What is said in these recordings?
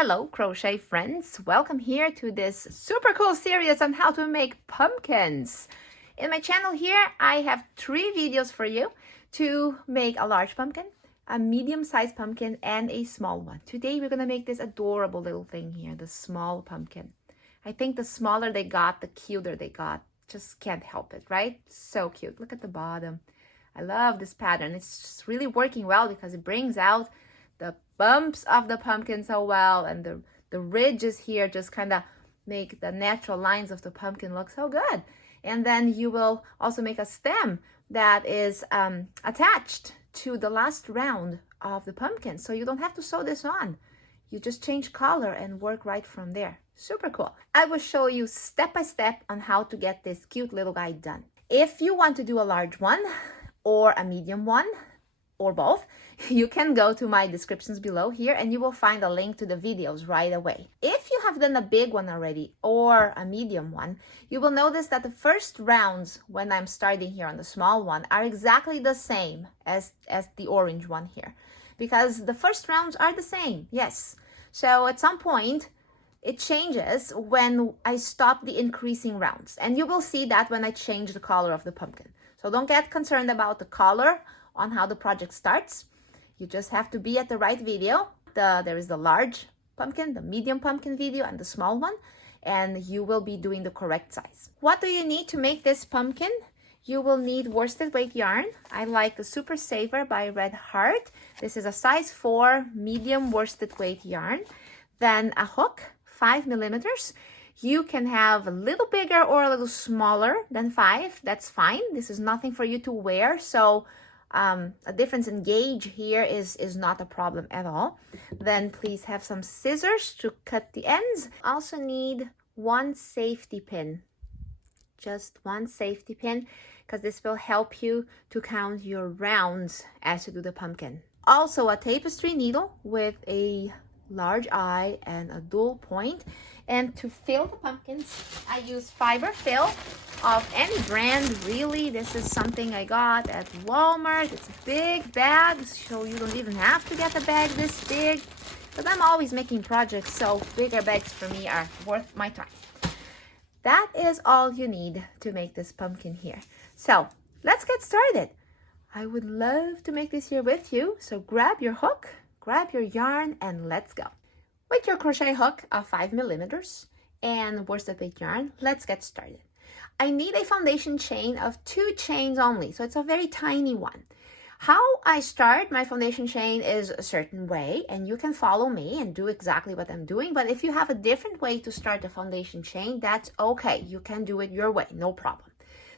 Hello, crochet friends. Welcome here to this super cool series on how to make pumpkins. In my channel here, I have 3 videos for you to make a large pumpkin, a medium-sized pumpkin, and a small one. Today, we're going to make this adorable little thing here, the small pumpkin. I think the smaller they got, the cuter they got. Just can't help it, right? So cute. Look at the bottom. I love this pattern. It's just really working well because it brings out the bumps of the pumpkin so well, and the ridges here just kind of make the natural lines of the pumpkin look so good. And then you will also make a stem that is attached to the last round of the pumpkin, so you don't have to sew this on. You just change color and work right from there. Super cool. I will show you step by step on how to get this cute little guy done. If you want to do a large one or a medium one, or both, you can go to my descriptions below here and you will find a link to the videos right away. If you have done a big one already or a medium one, you will notice that the first rounds when I'm starting here on the small one are exactly the same as the orange one here, because the first rounds are the same, yes. So at some point it changes when I stop the increasing rounds, and you will see that when I change the color of the pumpkin. So don't get concerned about the color on how the project starts. You just have to be at the right video. There is the large pumpkin, the medium pumpkin video, and the small one, and you will be doing the correct size. What do you need to make this pumpkin? You will need worsted weight yarn. I like the Super Saver by Red Heart. This is a size 4 medium worsted weight yarn. Then a hook, 5 millimeters. You can have a little bigger or a little smaller than 5. That's fine. This is nothing for you to wear, so a difference in gauge here is not a problem at all. Then please have some scissors to cut the ends. Also need 1 safety pin, just 1 safety pin, because this will help you to count your rounds as you do the pumpkin. Also a tapestry needle with a large eye and a dual point. And to fill the pumpkins, I use fiber fill of any brand, really. This is something I got at Walmart. It's a big bag, so you don't even have to get a bag this big. But I'm always making projects, so bigger bags for me are worth my time. That is all you need to make this pumpkin here. So let's get started. I would love to make this here with you, so grab your hook, grab your yarn, and let's go. With your crochet hook of 5 millimeters and worsted weight yarn, let's get started. I need a foundation chain of 2 chains only, so it's a very tiny one. How I start my foundation chain is a certain way, and you can follow me and do exactly what I'm doing. But if you have a different way to start a foundation chain, that's okay. You can do it your way, no problem.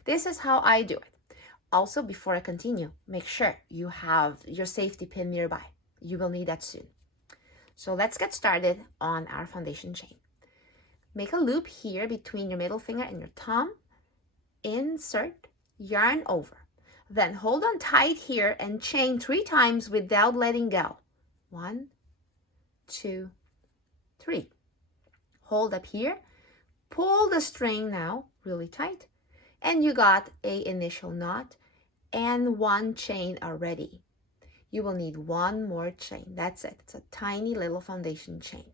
This is how I do it. Also, before I continue, make sure you have your safety pin nearby. You will need that soon. So let's get started on our foundation chain. Make a loop here between your middle finger and your thumb. Insert, yarn over. Then hold on tight here and chain 3 times without letting go. 1, 2, 3. Hold up here. Pull the string now really tight. And you got an initial knot and 1 chain already. You will need 1 more chain. That's it. It's a tiny little foundation chain.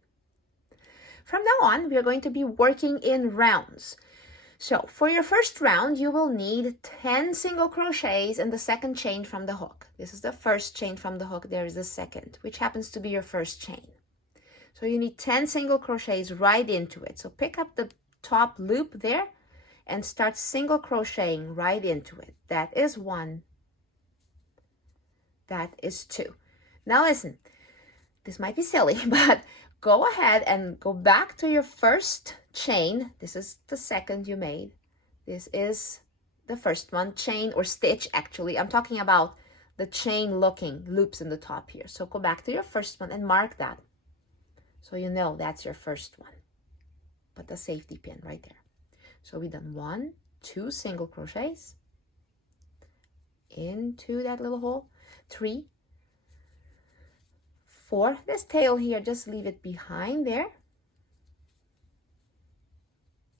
From now on, we are going to be working in rounds. So for your first round, you will need 10 single crochets in the second chain from the hook. This is the first chain from the hook. There is the second, which happens to be your first chain. So you need 10 single crochets right into it. So pick up the top loop there and start single crocheting right into it. That is 1. That is 2. Now listen, this might be silly, but go ahead and go back to your first chain. This is the second you made. This is the first one, chain or stitch actually. I'm talking about the chain looking loops in the top here. So go back to your first one and mark that, so you know that's your first one. Put the safety pin right there. So we done 1, 2 single crochets into that little hole. 3, 4. This tail here, just leave it behind there.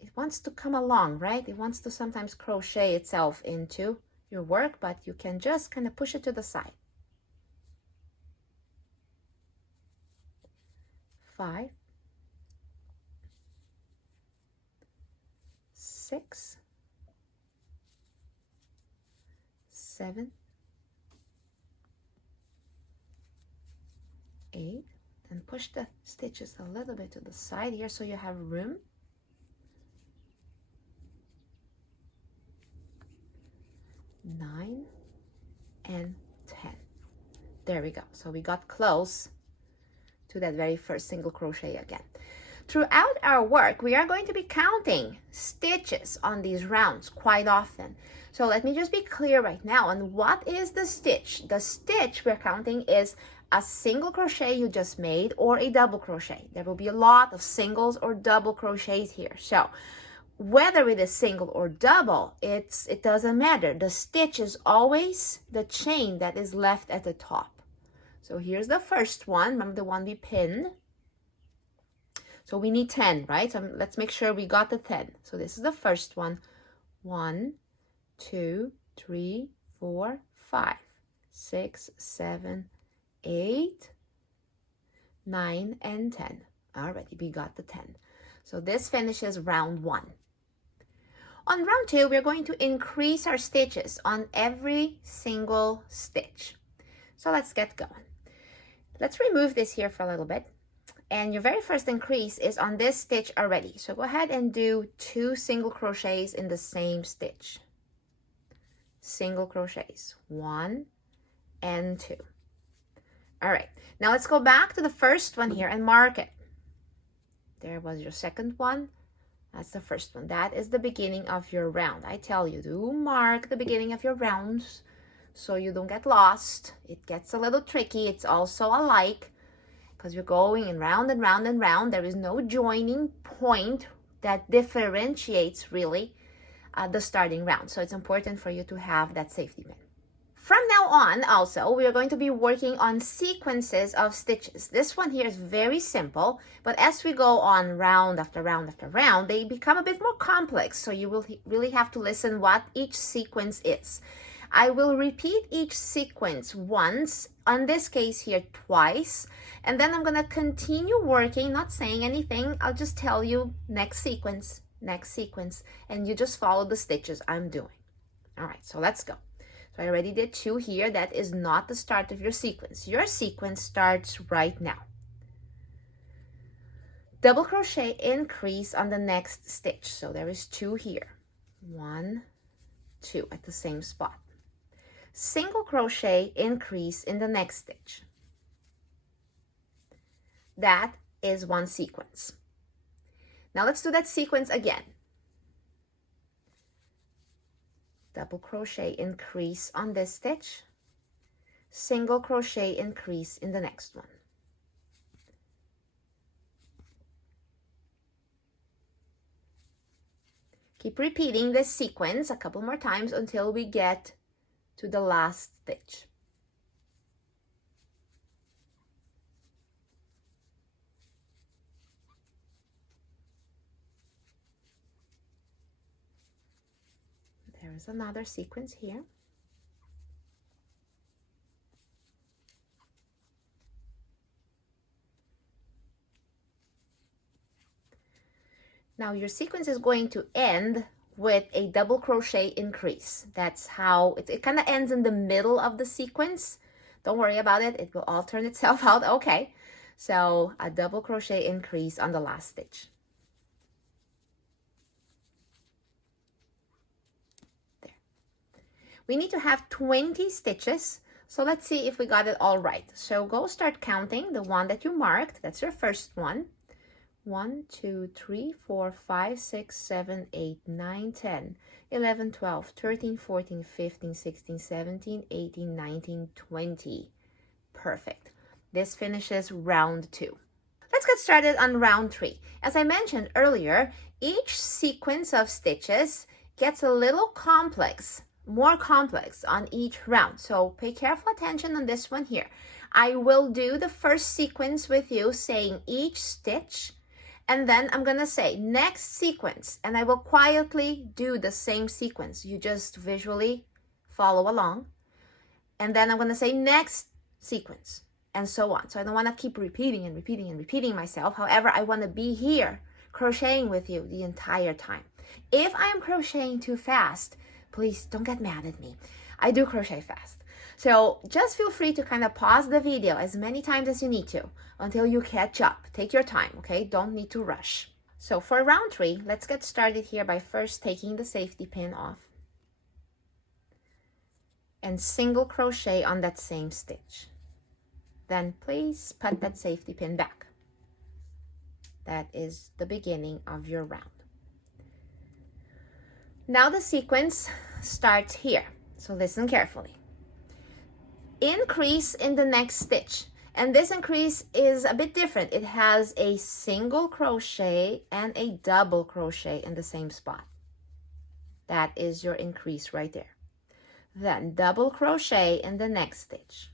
It wants to come along, right? It wants to sometimes crochet itself into your work, but you can just kind of push it to the side. 5, 6, 7, 8, and push the stitches a little bit to the side here so you have room. 9 and 10. There we go. So we got close to that very first single crochet again. Throughout our work, we are going to be counting stitches on these rounds quite often. So let me just be clear right now on what is the stitch. The stitch we're counting is a single crochet you just made or a double crochet. There will be a lot of singles or double crochets here. So whether it is single or double, it doesn't matter. The stitch is always the chain that is left at the top. So here's the first one. Remember the one we pinned? So we need 10, right? So let's make sure we got the 10. So this is the first one. 1, 2, 3, 4, 5, 6, 7, 8, 9, and 10. Already, we got the 10. So this finishes round 1. On round 2, we're going to increase our stitches on every single stitch. So let's get going. Let's remove this here for a little bit. And your very first increase is on this stitch already. So go ahead and do 2 single crochets in the same stitch. Single crochets, 1 and 2. All right, now let's go back to the first one here and mark it. There was your second one. That's the first one. That is the beginning of your round. I tell you to mark the beginning of your rounds so you don't get lost. It gets a little tricky. It's also alike because you're going in round and round and round. There is no joining point that differentiates really the starting round. So it's important for you to have that safety pin. From now on, also, we are going to be working on sequences of stitches. This one here is very simple, but as we go on round after round after round, they become a bit more complex. So you will really have to listen what each sequence is. I will repeat each sequence once, on this case here twice, and then I'm going to continue working, not saying anything. I'll just tell you next sequence, and you just follow the stitches I'm doing. All right, so let's go. So I already did 2 here. That is not the start of your sequence. Your sequence starts right now. Double crochet increase on the next stitch. So there is 2 here. 1, 2 at the same spot. Single crochet increase in the next stitch. That is 1 sequence. Now let's do that sequence again. Double crochet increase on this stitch, single crochet increase in the next one. Keep repeating this sequence a couple more times until we get to the last stitch. There is another sequence here. Now your sequence is going to end with a double crochet increase. That's how it kind of ends in the middle of the sequence. Don't worry about it. It will all turn itself out okay. So a double crochet increase on the last stitch. We need to have 20 stitches. So let's see if we got it all right. So go start counting the one that you marked. That's your first one. 1, 2, 3, 4, 5, 6, 7, 8, 9, 10, 11, 12, 13, 14, 15, 16, 17, 18, 19, 20. Perfect. This finishes round 2. Let's get started on round 3. As I mentioned earlier, each sequence of stitches gets a little complex. More complex on each round. So pay careful attention on this one here. I will do the first sequence with you saying each stitch, and then I'm gonna say next sequence, and I will quietly do the same sequence. You just visually follow along, and then I'm gonna say next sequence, and so on. So I don't want to keep repeating and repeating and repeating myself. However, I want to be here crocheting with you the entire time. If I am crocheting too fast, please don't get mad at me. I do crochet fast. So just feel free to kind of pause the video as many times as you need to until you catch up. Take your time, okay? Don't need to rush. So for round 3, let's get started here by first taking the safety pin off and single crochet on that same stitch. Then please put that safety pin back. That is the beginning of your round. Now the sequence starts here, so listen carefully. Increase in the next stitch, and this increase is a bit different. It has a single crochet and a double crochet in the same spot. That is your increase right there. Then double crochet in the next stitch.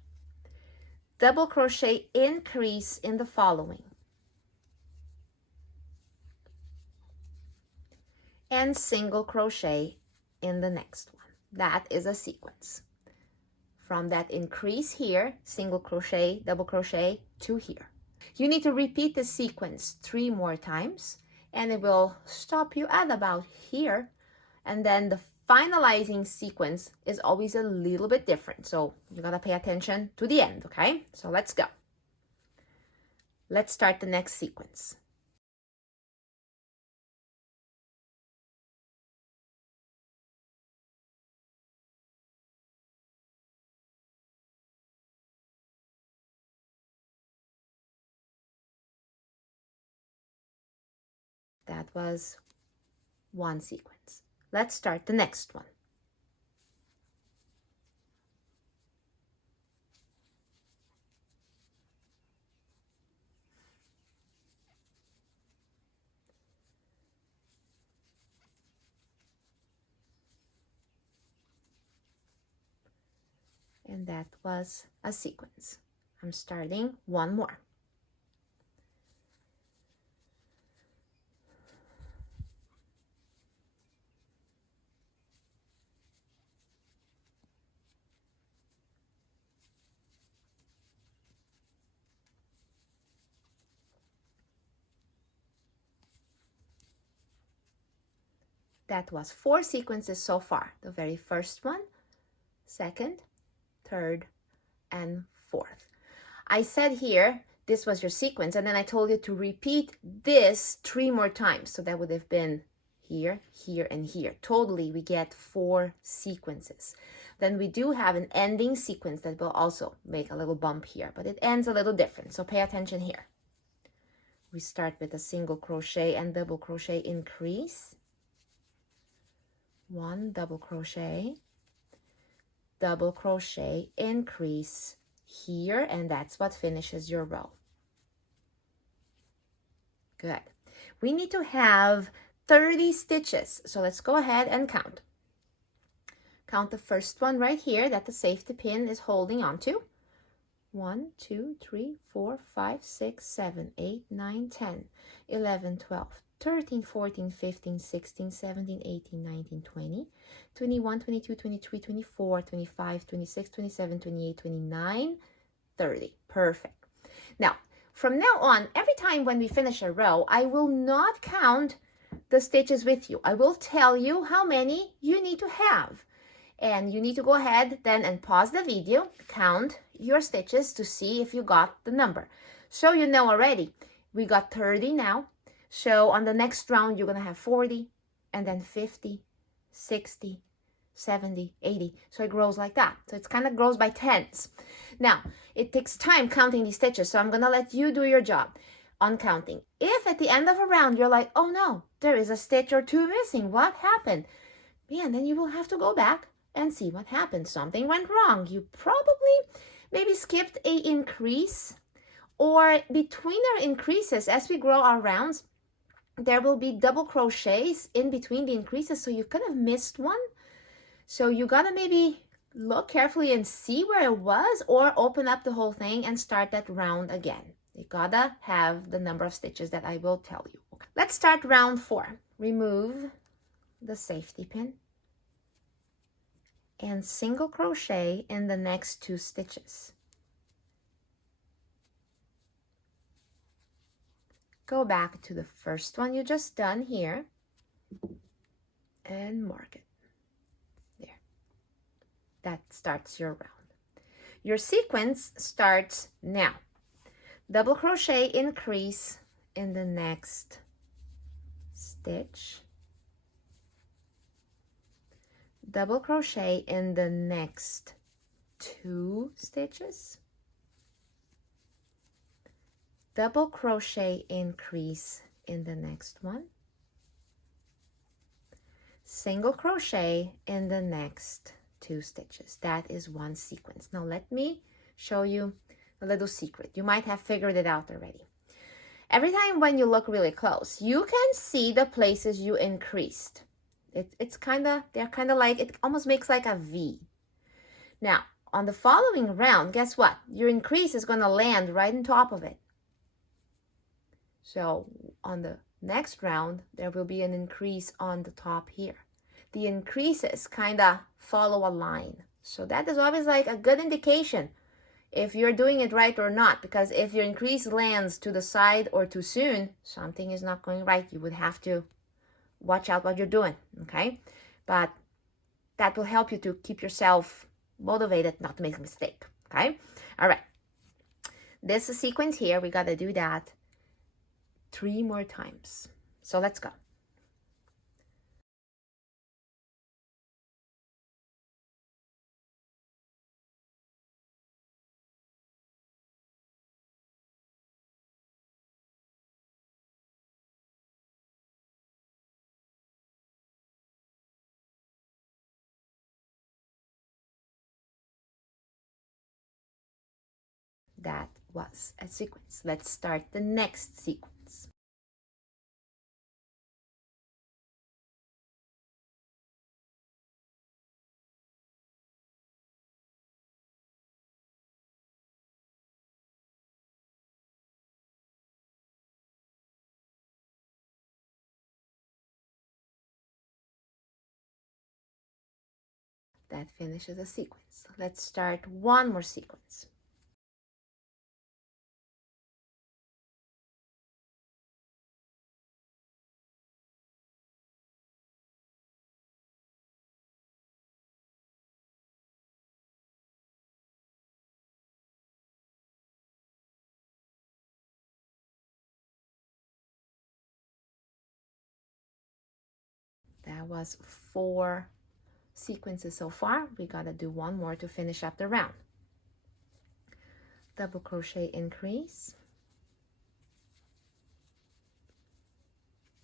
Double crochet increase in the following. And single crochet in the next one. That is a sequence. From that increase here, single crochet, double crochet to here. You need to repeat the sequence 3 more times, and it will stop you at about here. And then the finalizing sequence is always a little bit different. So you gotta pay attention to the end, okay? So let's go. Let's start the next sequence. That was one sequence. Let's start the next one. And that was a sequence. I'm starting one more. That was 4 sequences so far. The very first one, second, third, and fourth. I said here, this was your sequence, and then I told you to repeat this 3 more times. So that would have been here, here, and here. Totally, we get 4 sequences. Then we do have an ending sequence that will also make a little bump here, but it ends a little different. So pay attention here. We start with a single crochet and double crochet increase. 1 double crochet increase here, and that's what finishes your row. Good. We need to have 30 stitches, so let's go ahead and count. Count the first one right here that the safety pin is holding onto. 1, 2, 3, 4, 5, 6, 7, 8, 9, 10, 11, 12, 13, 14, 15, 16, 17, 18, 19, 20, 21, 22, 23, 24, 25, 26, 27, 28, 29, 30. Perfect. Now, from now on, every time when we finish a row, I will not count the stitches with you. I will tell you how many you need to have. And you need to go ahead then and pause the video, count your stitches to see if you got the number. So you know already, we got 30 now. So on the next round, you're going to have 40, and then 50, 60, 70, 80. So it grows like that. So it kind of grows by tens. Now, it takes time counting these stitches, so I'm going to let you do your job on counting. If at the end of a round, you're like, oh no, there is a stitch or 2 missing. What happened? Man, then you will have to go back and see what happened. Something went wrong. You probably maybe skipped a increase, or between our increases, as we grow our rounds, there will be double crochets in between the increases, so you could have missed one. So you gotta maybe look carefully and see where it was, or open up the whole thing and start that round again. You gotta have the number of stitches that I will tell you. Let's start round 4. Remove the safety pin and single crochet in the next 2 stitches. Go back to the first one you just done here and mark it. There. That starts your round. Your sequence starts now. Double crochet, increase in the next stitch. Double crochet in the next 2 stitches. Double crochet, increase in the next one. Single crochet in the next 2 stitches. That is one sequence. Now let me show you a little secret. You might have figured it out already. Every time when you look really close, you can see the places you increased. They're kind of like, it almost makes like a V. Now, on the following round, guess what? Your increase is going to land right on top of it. So on the next round, there will be an increase on the top here. The increases kind of follow a line. So that is always like a good indication if you're doing it right or not, because if your increase lands to the side or too soon, something is not going right. You would have to watch out what you're doing, okay? But that will help you to keep yourself motivated not to make a mistake, okay? All right. This sequence here, we got to do that 3 more times. So let's go. That was a sequence. Let's start the next sequence. That finishes a sequence. Let's start one more sequence. That was 4 sequences so far. We gotta do one more to finish up the round. Double crochet, increase.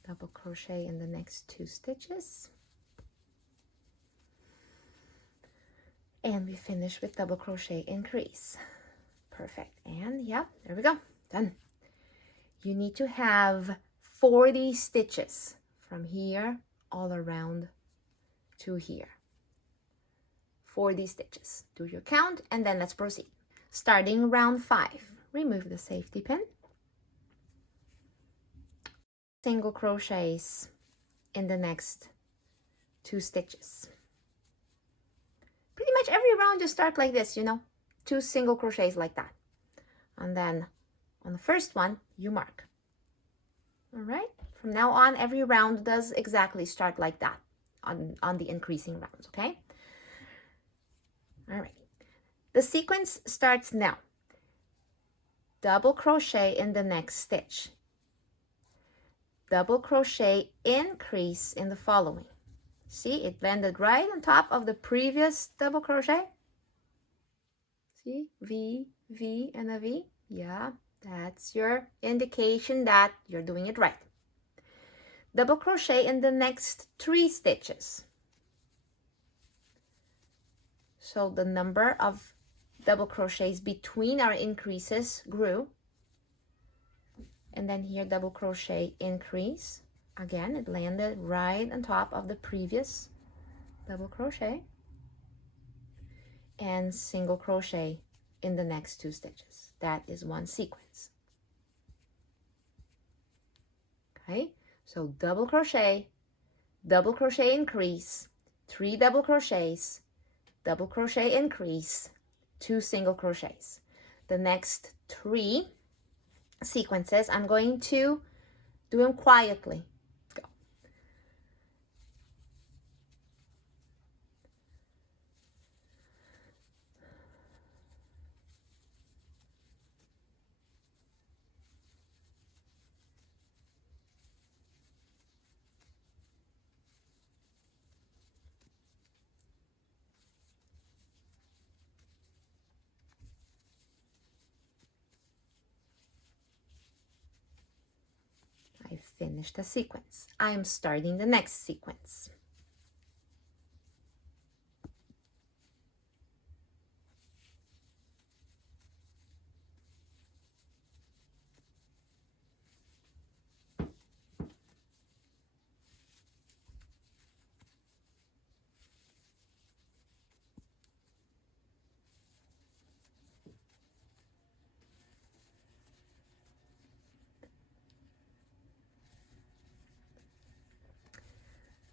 Double crochet in the next 2 stitches. And we finish with double crochet, increase. Perfect. And yeah, there we go. Done. You need to have 40 stitches from here all around to here. 40 stitches. Do your count and then let's proceed. Starting round 5, remove the safety pin. Single crochets in the next 2 stitches. Pretty much every round you start like this, 2 single crochets like that. And then on the first one, you mark. All right? From now on, every round does exactly start like that on the increasing rounds, okay? All right. The sequence starts now. Double crochet in the next stitch. Double crochet, increase in the following. See, it landed right on top of the previous double crochet. See, V, V, and a V. Yeah, that's your indication that you're doing it right. Double crochet in the next 3 stitches. So the number of double crochets between our increases grew. And then here, double crochet, increase. Again, it landed right on top of the previous double crochet. And single crochet in the next 2 stitches. That is one sequence. Okay, so double crochet, increase, 3 double crochets, double crochet, increase, 2 single crochets. The next 3 sequences, I'm going to do them quietly. Go. finished a sequence. I am starting the next sequence.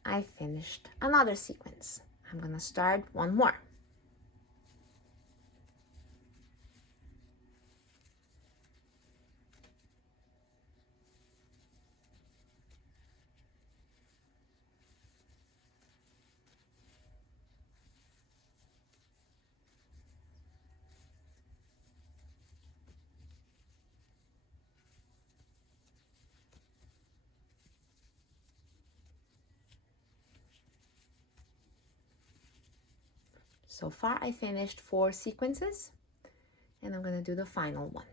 I finished another sequence. I'm gonna start one more. So far, I finished 4 sequences, and I'm gonna do the final one.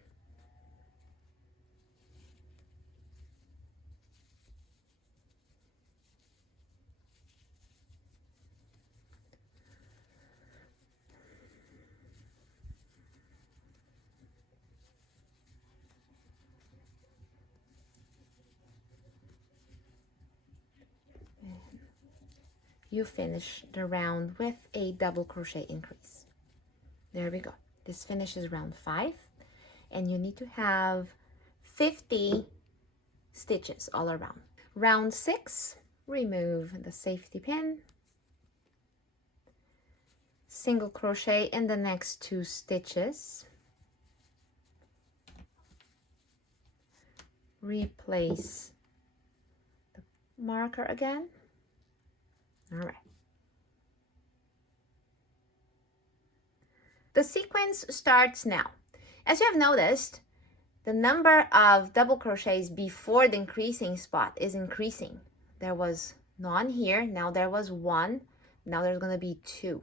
You finish the round with a double crochet increase. There we go. This finishes round 5, and you need to have 50 stitches all around. Round 6, remove the safety pin, single crochet in the next 2 stitches, replace the marker again. All right. The sequence starts now. As you have noticed, the number of double crochets before the increasing spot is increasing. There was none here, now there was 1, now there's going to be 2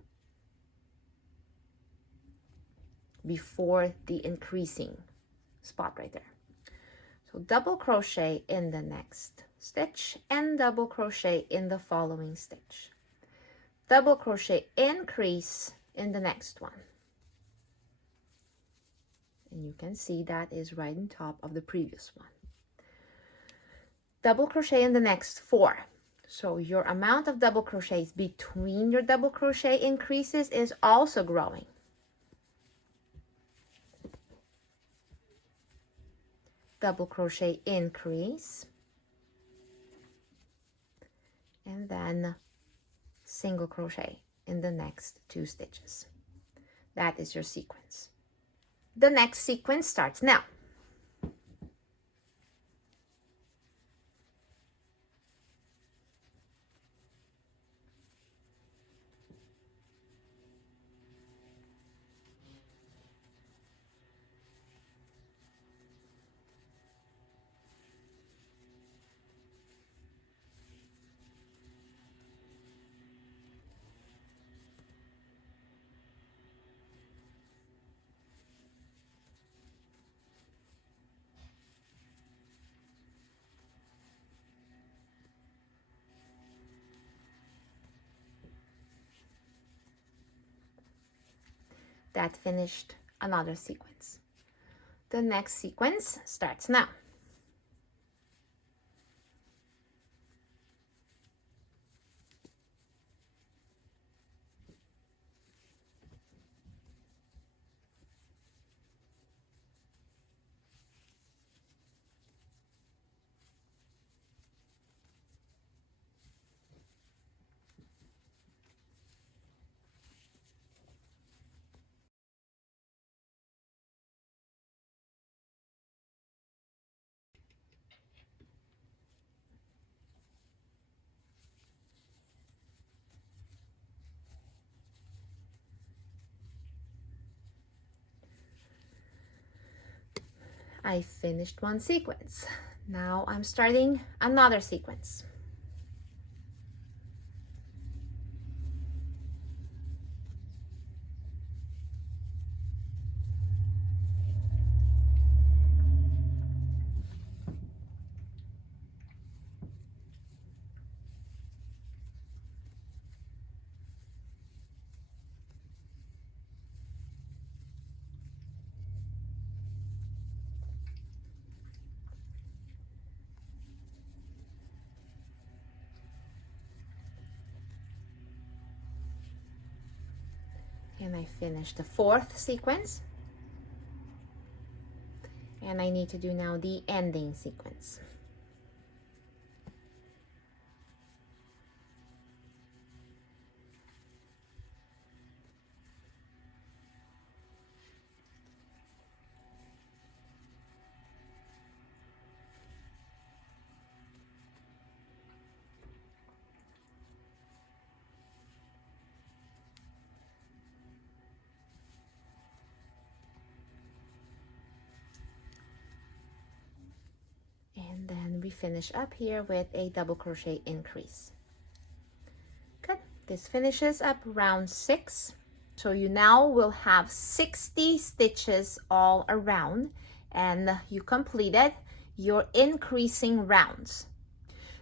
before the increasing spot right there. So double crochet in the next stitch and double crochet in the following stitch. Double crochet increase in the next one. And you can see that is right on top of the previous one. Double crochet in the next 4. So your amount of double crochets between your double crochet increases is also growing. Double crochet increase, and then single crochet in the next 2 stitches. That is your sequence. The next sequence starts now. That finished another sequence. The next sequence starts now. I finished one sequence. Now I'm starting another sequence. And I finished the 4th sequence. And I need to do now the ending sequence. And then we finish up here with a double crochet increase. Good. This finishes up round 6. So you now will have 60 stitches all around, and you completed your increasing rounds.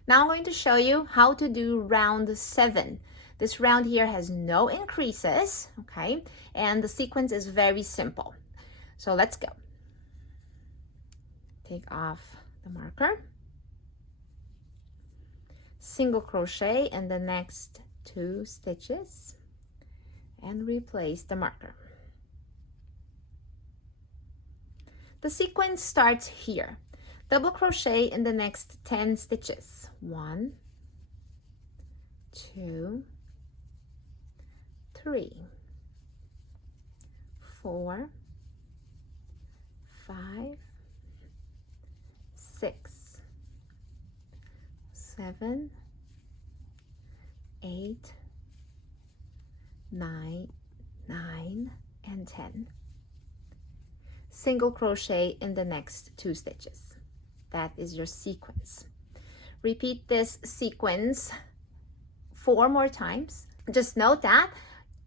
Now I'm going to show you how to do round 7. This round here has no increases, okay? And the sequence is very simple. So let's go. Take off the marker, single crochet in the next 2 stitches, and replace the marker. The sequence starts here. Double crochet in the next 10 stitches. 1, 2, 3, 4, 5, 6, 7, 8, 9, and 10. Single crochet in the next 2 stitches. That is your sequence. Repeat this sequence 4 more times. Just note that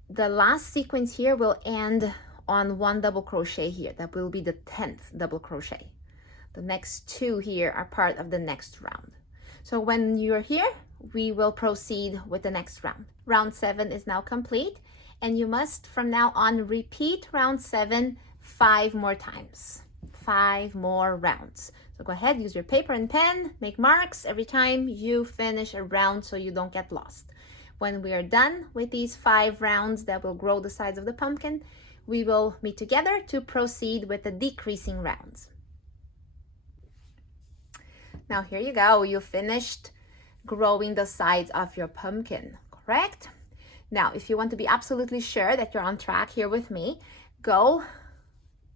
the last sequence here will end on 1 double crochet here. That will be the 10th double crochet. The next 2 here are part of the next round. So when you're here, we will proceed with the next round. Round 7 is now complete, and you must from now on repeat round 7 5 more times. 5 more rounds. So go ahead, use your paper and pen, make marks every time you finish a round so you don't get lost. When we are done with these 5 rounds that will grow the size of the pumpkin, we will meet together to proceed with the decreasing rounds. Now here you go, you finished growing the sides of your pumpkin, correct? Now, if you want to be absolutely sure that you're on track here with me, go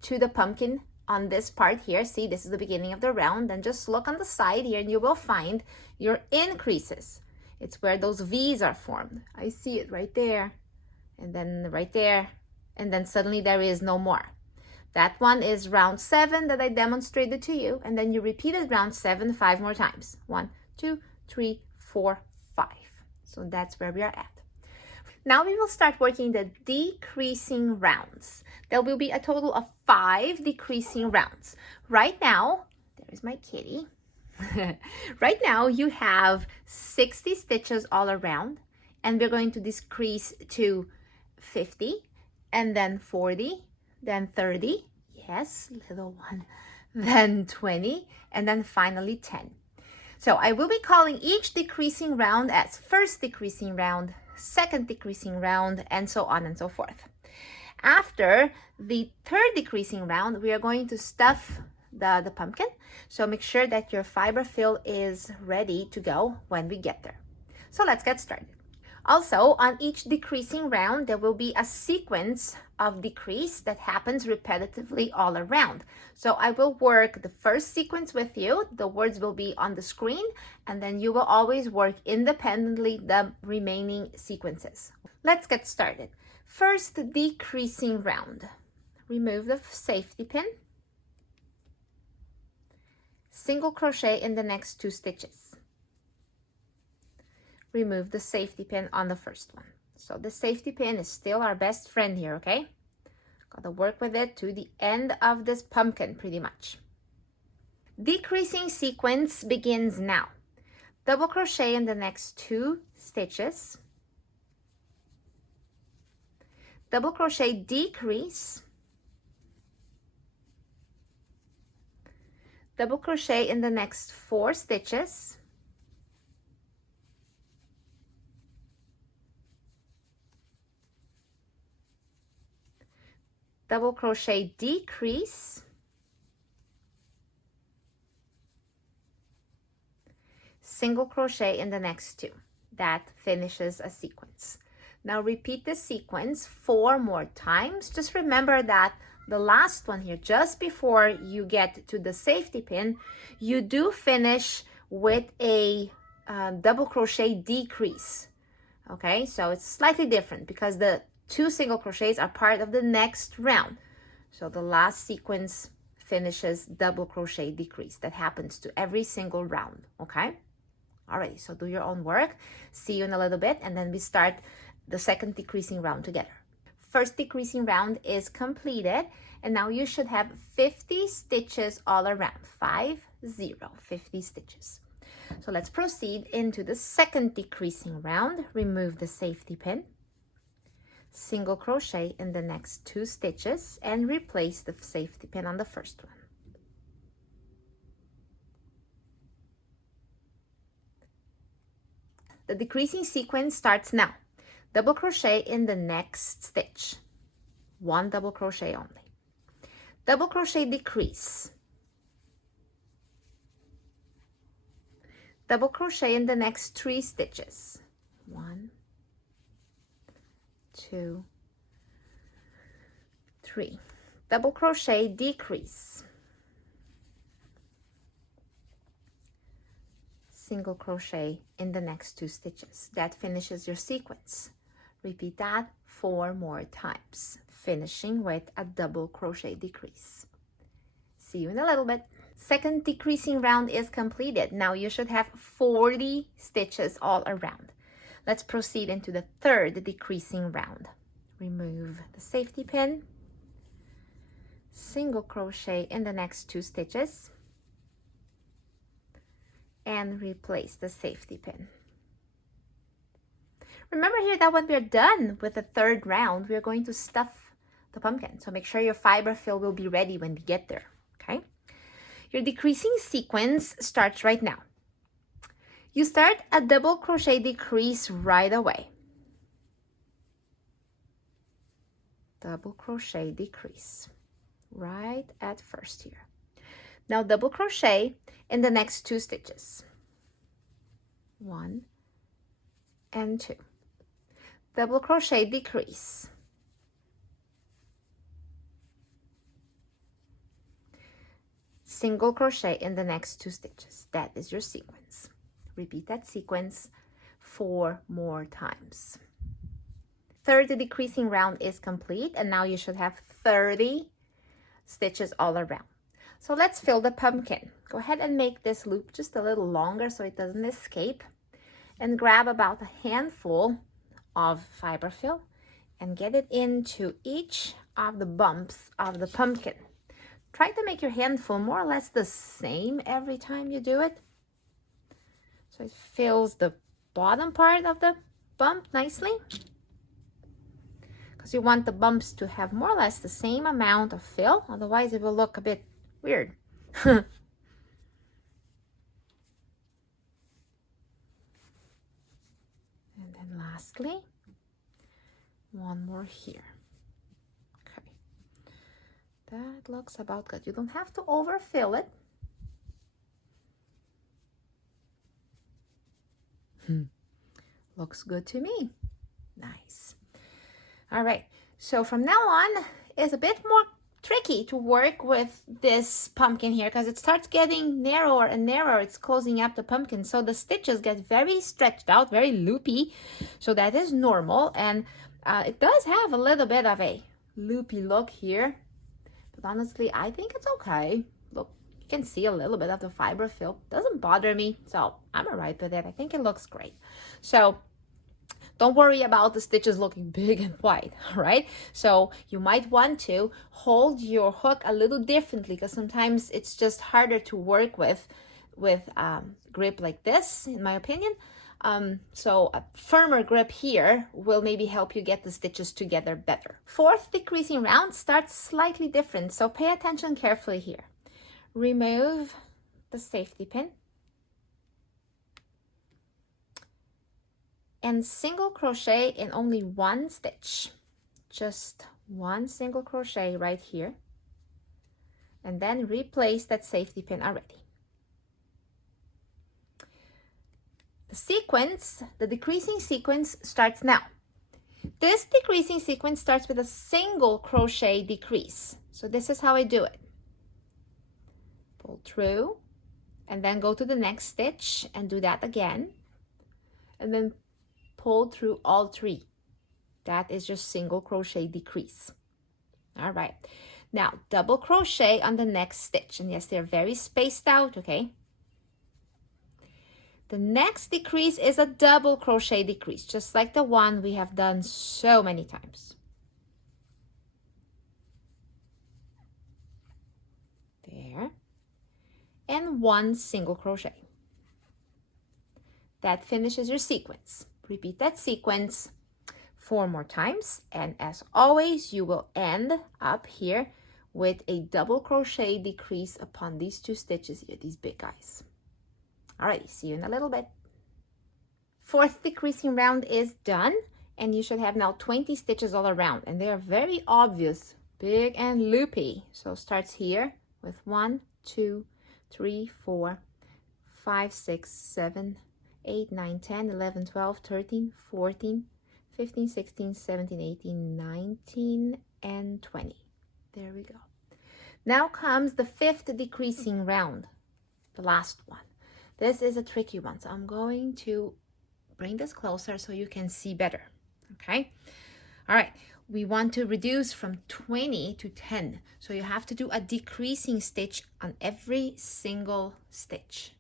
to the pumpkin on this part here. See, this is the beginning of the round. Then just look on the side here and you will find your increases. It's where those V's are formed. I see it right there, and then right there, and then suddenly there is no more. That one is round 7 that I demonstrated to you, and then you repeated round 7 5 more times. 1, 2, 3, 4, 5. So that's where we are at. Now we will start working the decreasing rounds. There will be a total of 5 decreasing rounds. Right now, there's my kitty. Right now you have 60 stitches all around, and we're going to decrease to 50, and then 40, then 30, yes, little one, then 20, and then finally 10. So I will be calling each decreasing round as first decreasing round, second decreasing round, and so on and so forth. After the 3rd decreasing round, we are going to stuff the pumpkin. So make sure that your fiber fill is ready to go when we get there. So let's get started. Also, on each decreasing round, there will be a sequence of decrease that happens repetitively all around. So I will work the first sequence with you. The words will be on the screen, and then you will always work independently the remaining sequences. Let's get started. First decreasing round. Remove the safety pin. Single crochet in the next 2 stitches. Remove the safety pin on the first one. So the safety pin is still our best friend here, okay? Gotta work with it to the end of this pumpkin pretty much. Decreasing sequence begins now. Double crochet in the next 2 stitches. Double crochet decrease. Double crochet in the next 4 stitches. double crochet decrease, single crochet in the next two. That finishes a sequence. Now repeat the sequence 4 more times. Just remember that the last one here, just before you get to the safety pin, you do finish with a double crochet decrease. Okay, so it's slightly different because the 2 single crochets are part of the next round. So the last sequence finishes double crochet decrease. That happens to every single round. Okay, alrighty, so do your own work. See you in a little bit, and then we start the second decreasing round together. First decreasing round is completed, and now you should have 50 stitches all around. 50 stitches. So let's proceed into the second decreasing round. Remove the safety pin, single crochet in the next 2 stitches, and replace the safety pin on the first one. The decreasing sequence starts now. Double crochet in the next stitch, 1 double crochet only. Double crochet decrease, double crochet in the next 3 stitches, 1, 2, 3. Double crochet decrease, single crochet in the next 2 stitches. That finishes your sequence. Repeat that 4 more times, finishing with a double crochet decrease. See you in a little bit. Second decreasing round is completed. Now you should have 40 stitches all around. Let's proceed into the third decreasing round. Remove the safety pin, single crochet in the next 2 stitches, and replace the safety pin. Remember here that when we're done with the third round, we're going to stuff the pumpkin. So make sure your fiber fill will be ready when we get there, okay? Your decreasing sequence starts right now. You start a double crochet decrease right away. Double crochet decrease right at first here. Now double crochet in the next 2 stitches. 1 and 2. Double crochet decrease. Single crochet in the next 2 stitches. That is your sequence. Repeat that sequence 4 more times. Third decreasing round is complete, and now you should have 30 stitches all around. So let's fill the pumpkin. Go ahead and make this loop just a little longer so it doesn't escape, and grab about a handful of fiber fill and get it into each of the bumps of the pumpkin. Try to make your handful more or less the same every time you do it, so it fills the bottom part of the bump nicely, because you want the bumps to have more or less the same amount of fill, otherwise it will look a bit weird. And then lastly, one more here. Okay, that looks about good. You don't have to overfill it. Looks good to me. Nice. All right, so from now on, it's a bit more tricky to work with this pumpkin here because it starts getting narrower and narrower. It's closing up the pumpkin, so the stitches get very stretched out, very loopy. So that is normal, and it does have a little bit of a loopy look here, but honestly I think it's okay. Look, you can see a little bit of the fiber fill. Doesn't bother me, so I'm all right with it. I think it looks great. So don't worry about the stitches looking big and wide, right? So you might want to hold your hook a little differently, because sometimes it's just harder to work with grip like this, in my opinion. So a firmer grip here will maybe help you get the stitches together better. Fourth decreasing round starts slightly different, so pay attention carefully here. Remove the safety pin and single crochet in only 1 stitch, just 1 single crochet right here, and then replace that safety pin already. The sequence, the decreasing sequence, starts now. This decreasing sequence starts with a single crochet decrease. So this is how I do it. Pull through, and then go to the next stitch and do that again, and then pull through all 3. That is just single crochet decrease. All right, now double crochet on the next stitch, and yes, they're very spaced out, okay? The next decrease is a double crochet decrease, just like the one we have done so many times. There. And 1 single crochet. That finishes your sequence. Repeat that sequence 4 more times, and as always, you will end up here with a double crochet decrease upon these 2 stitches here, these big guys. Alright, see you in a little bit. 4th decreasing round is done, and you should have now 20 stitches all around, and they are very obvious, big and loopy. So starts here with 1, 2, 3, 4, 5, 6, 7, 8, 9, 10, 11, 12, 13, 14, 15, 16, 17, 18, 19, and 20. There we go. Now comes the 5th decreasing round, the last one. This is a tricky one, so I'm going to bring this closer so you can see better, okay? All right, we want to reduce from 20 to 10, so you have to do a decreasing stitch on every single stitch.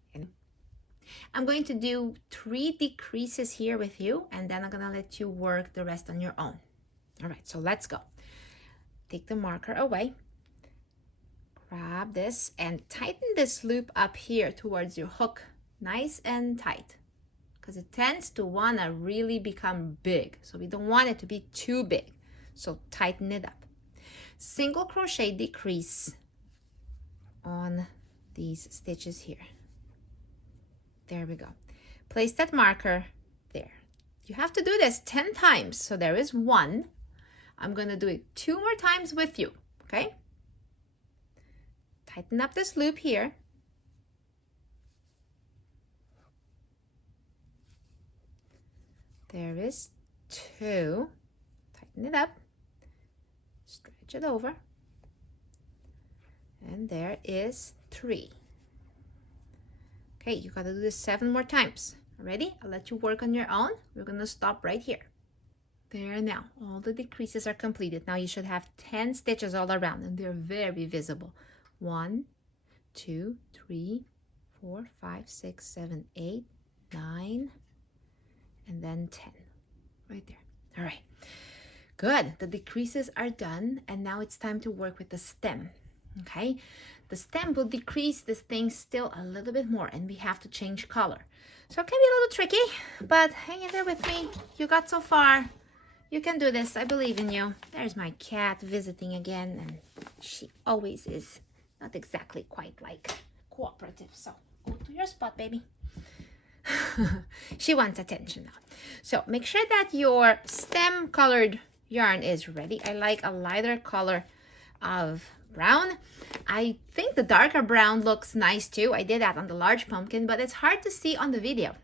I'm going to do 3 decreases here with you, and then I'm gonna let you work the rest on your own. All right, so let's go. Take the marker away, grab this, and tighten this loop up here towards your hook, nice and tight, because it tends to wanna really become big, so we don't want it to be too big, so tighten it up. Single crochet decrease on these stitches here. There we go. Place that marker there. You have to do this 10 times. So there is 1. I'm going to do it 2 more times with you, okay? Tighten up this loop here. There is 2. Tighten it up. Stretch it over. And there is 3. Okay, you gotta do this 7 more times. Ready? I'll let you work on your own. We're gonna stop right here. There now, all the decreases are completed. Now you should have 10 stitches all around, and they're very visible. 1, 2, 3, 4, 5, 6, 7, 8, 9, and then 10. Right there. All right, good. The decreases are done, and now it's time to work with the stem, okay? The stem will decrease this thing still a little bit more, and we have to change color. So it can be a little tricky, but hang in there with me. You got so far. You can do this. I believe in you. There's my cat visiting again, and she always is not exactly quite like cooperative. So go to your spot, baby. She wants attention now. So make sure that your stem colored yarn is ready. I like a lighter color of brown. I think the darker brown looks nice too. I did that on the large pumpkin, but it's hard to see on the video.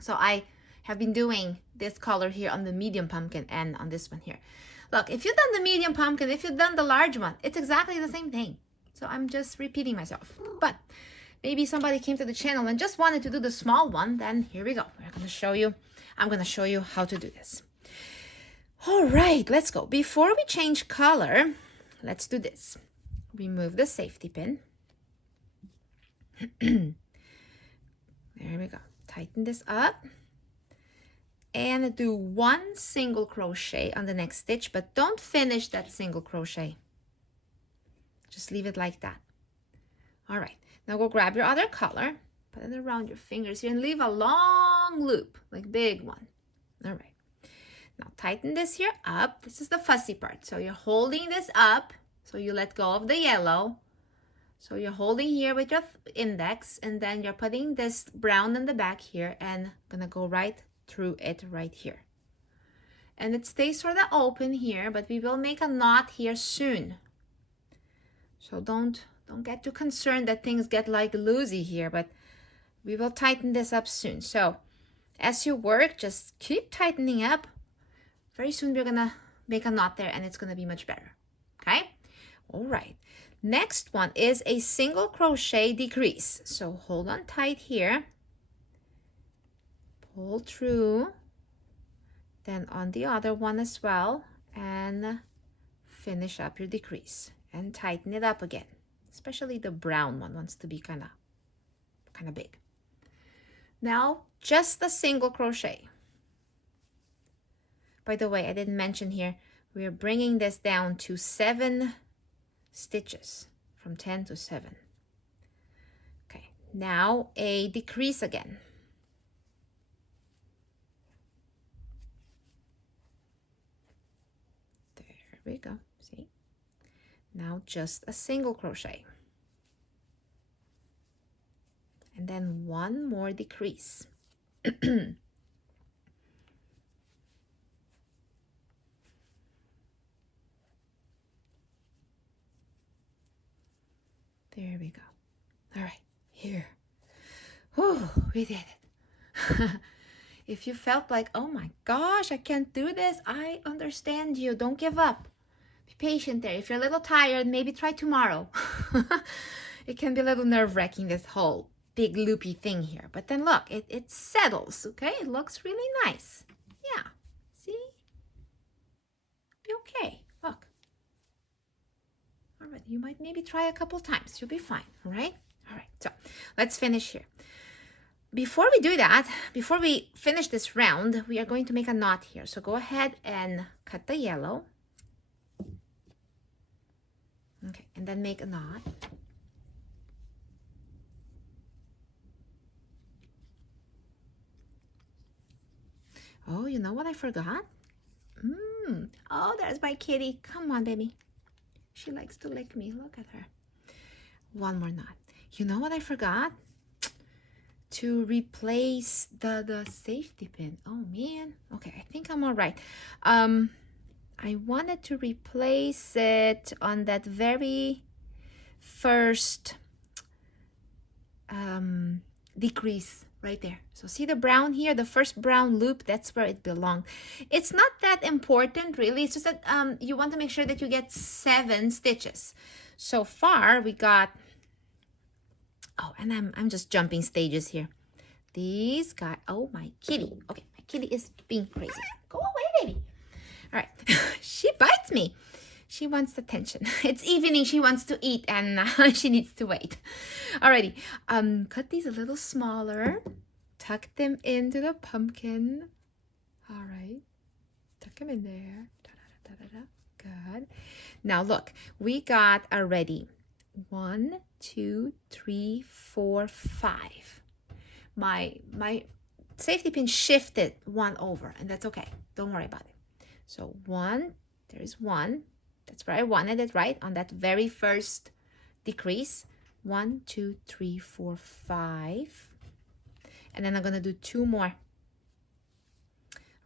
So I have been doing this color here on the medium pumpkin and on this one here. Look, if you've done the medium pumpkin, if you've done the large one, it's exactly the same thing. So I'm just repeating myself. But maybe somebody came to the channel and just wanted to do the small one, then here we go. I'm going to show you how to do this. All right, let's go. Before we change color, let's do this. Remove the safety pin. There we go. Tighten this up. And do 1 single crochet on the next stitch, but don't finish that single crochet. Just leave it like that. All right, now go grab your other color, put it around your fingers here, and leave a long loop, like big one. All right, now tighten this here up. This is the fussy part. So you're holding this up, so you let go of the yellow. So you're holding here with your index, and then you're putting this brown in the back here, and gonna go right through it right here. and it stays sort of open here, but we will make a knot here soon. So don't get too concerned that things get like loosey here, but we will tighten this up soon. So as you work, just keep tightening up. Very soon we're gonna make a knot there and it's gonna be much better, okay? All right, next one is a single crochet decrease. So hold on tight here, pull through, then on the other one as well, and finish up your decrease and tighten it up again. Especially the brown one wants to be kind of big. Now just a single crochet. By the way, I didn't mention here, we are bringing this down to 7 stitches, from 10 to 7. Okay, now a decrease again. There we go, see? Now just a single crochet. And then one more decrease. There we go. All right, here. Whew, we did it. If you felt like, oh my gosh, I can't do this, I understand you. Don't give up. Be patient there. If you're a little tired, maybe try tomorrow. It can be a little nerve-wracking, this whole big loopy thing here. But then look, it settles, okay? It looks really nice. Yeah, see? Be okay, look. All right, you might maybe try a couple times. You'll be fine, all right? All right, so let's finish here. Before we do that, before we finish this round, we are going to make a knot here. So go ahead and cut the yellow. Okay, and then make a knot. Oh, you know what I forgot? Oh, there's my kitty. Come on, baby. She likes to lick me. Look at her. One more knot. You know what I forgot? To replace the safety pin. Oh, man. Okay, I think I'm all right. I wanted to replace it on that very first decrease right there. So see the brown here, the first brown loop, that's where it belonged. It's not that important really, it's just that you want to make sure that you get 7 stitches. So far we got, oh, and I'm just jumping stages here. These guys, oh, my kitty. Okay, my kitty is being crazy. Go away, baby. All right, she bites me. She wants attention. It's evening, she wants to eat, and she needs to wait. Alrighty, cut these a little smaller. Tuck them into the pumpkin. All right, tuck them in there. Good. Now look, we got already 1, 2, 3, 4, 5. My safety pin shifted 1 over, and that's okay. Don't worry about it. So 1, there's 1. That's where I wanted it, right? On that very first decrease. 1, 2, 3, 4, 5. And then I'm gonna do 2 more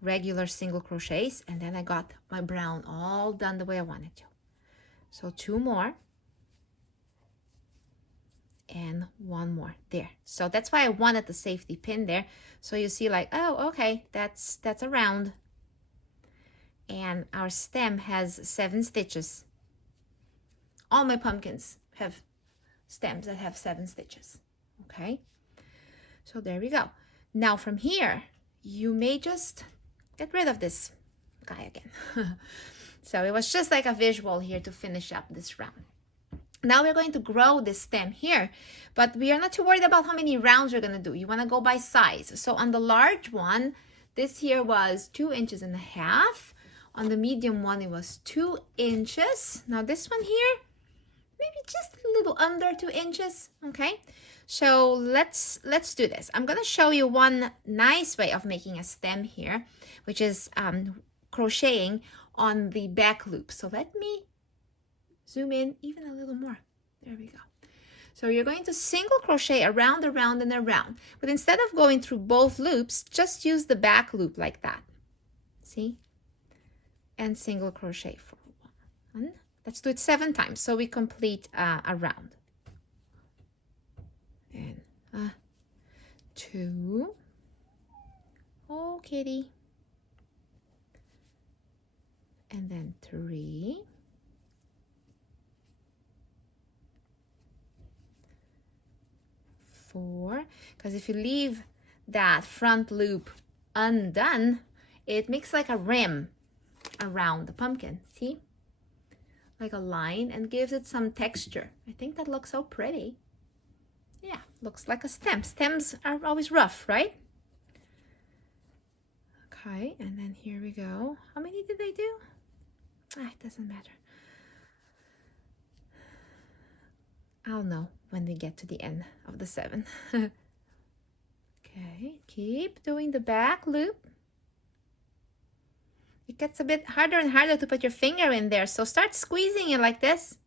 regular single crochets, and then I got my brown all done the way I wanted to. So 2 more. And 1 more there. So that's why I wanted the safety pin there. So you see like, oh, okay, that's a round. And our stem has 7 stitches. All my pumpkins have stems that have 7 stitches. Okay, so there we go. Now from here, you may just get rid of this guy again. So it was just like a visual here to finish up this round. Now we're going to grow this stem here, but we are not too worried about how many rounds we're going to do. You want to go by size. So on the large one, this here was 2.5 inches. On the medium one, it was 2 inches. Now this one here, maybe just a little under 2 inches, okay? So let's do this. I'm gonna show you one nice way of making a stem here, which is crocheting on the back loop. So let me zoom in even a little more. There we go. So you're going to single crochet around, around, and around. But instead of going through both loops, just use the back loop like that. See? and single crochet for 1. Let's do it 7 times so we complete a round. And 2. Oh, kitty. And then 3. 4. Because if you leave that front loop undone, it makes like a rim around the pumpkin. See? Like a line, and gives it some texture. I think that looks so pretty. Yeah, looks like a stem. Stems are always rough, right? Okay, and then here we go. How many did I do? It doesn't matter. I'll know when we get to the end of the 7. Okay, keep doing the back loop. It gets a bit harder and harder to put your finger in there, so start squeezing it like this.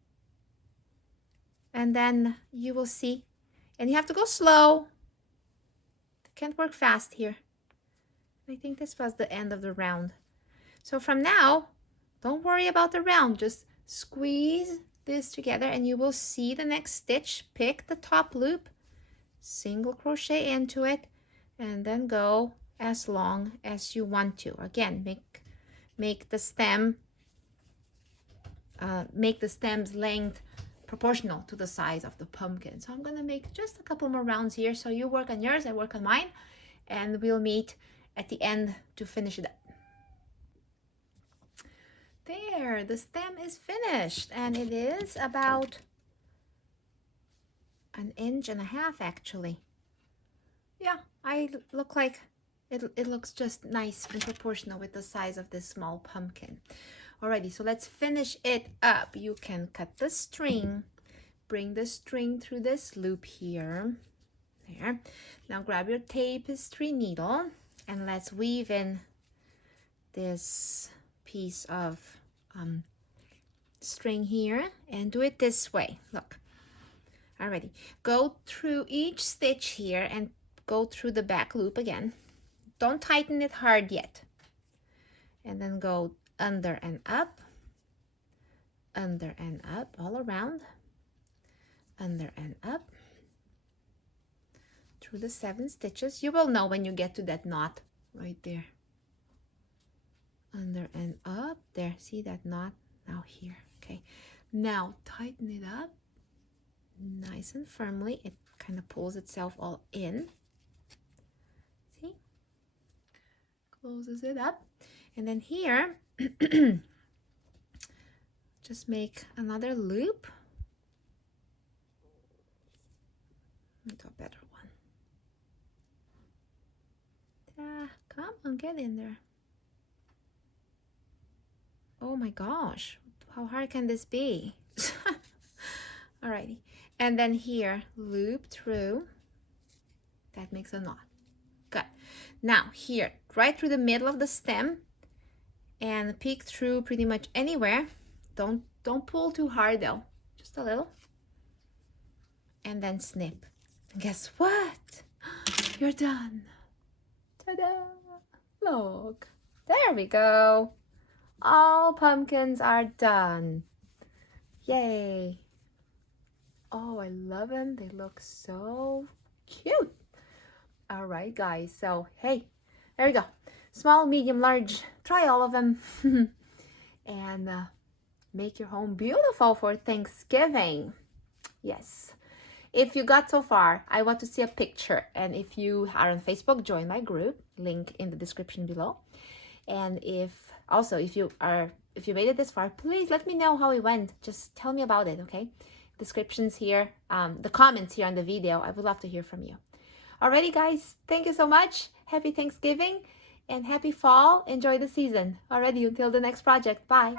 And then you will see. And you have to go slow. Can't work fast here. I think this was the end of the round. So from now, don't worry about the round. Just squeeze this together and you will see the next stitch. Pick the top loop, single crochet into it, and then go as long as you want to. Again, make the stem's length proportional to the size of the pumpkin. So I'm gonna make just a couple more rounds here. So you work on yours, I work on mine, and we'll meet at the end to finish it up. There, the stem is finished, and it is about 1.5 inches actually. Yeah, I look like it looks just nice and proportional with the size of this small pumpkin. Alrighty, so let's finish it up. You can cut the string, bring the string through this loop here. There. Now grab your tapestry needle and let's weave in this piece of string here and do it this way. Look. Alrighty. Go through each stitch here and go through the back loop again. Don't tighten it hard yet. And then go under and up, all around, under and up, through the 7 stitches. You will know when you get to that knot right there. Under and up, there, see that knot? Now here, okay. Now tighten it up, nice and firmly. It kind of pulls itself all in. See? Closes it up. And then here, just make another loop. Make a better one. Come on, get in there. Oh my gosh, how hard can this be? Alrighty, and then here, loop through. That makes a knot. Good. Now here, right through the middle of the stem, and peek through pretty much anywhere. Don't pull too hard though, just a little. And then snip. And guess what? You're done. Ta-da! Look, there we go. All pumpkins are done. Yay. Oh, I love them. They look so cute. All right, guys. So, hey, there we go. Small, medium, large. Try all of them. And make your home beautiful for Thanksgiving. Yes. If you got so far, I want to see a picture. And if you are on Facebook, join my group. Link in the description below. And if you made it this far, please let me know how it went. Just tell me about it, okay? Descriptions here, the comments here on the video. I would love to hear from you. Alrighty, guys. Thank you so much. Happy Thanksgiving and happy fall. Enjoy the season. Alrighty, until the next project. Bye.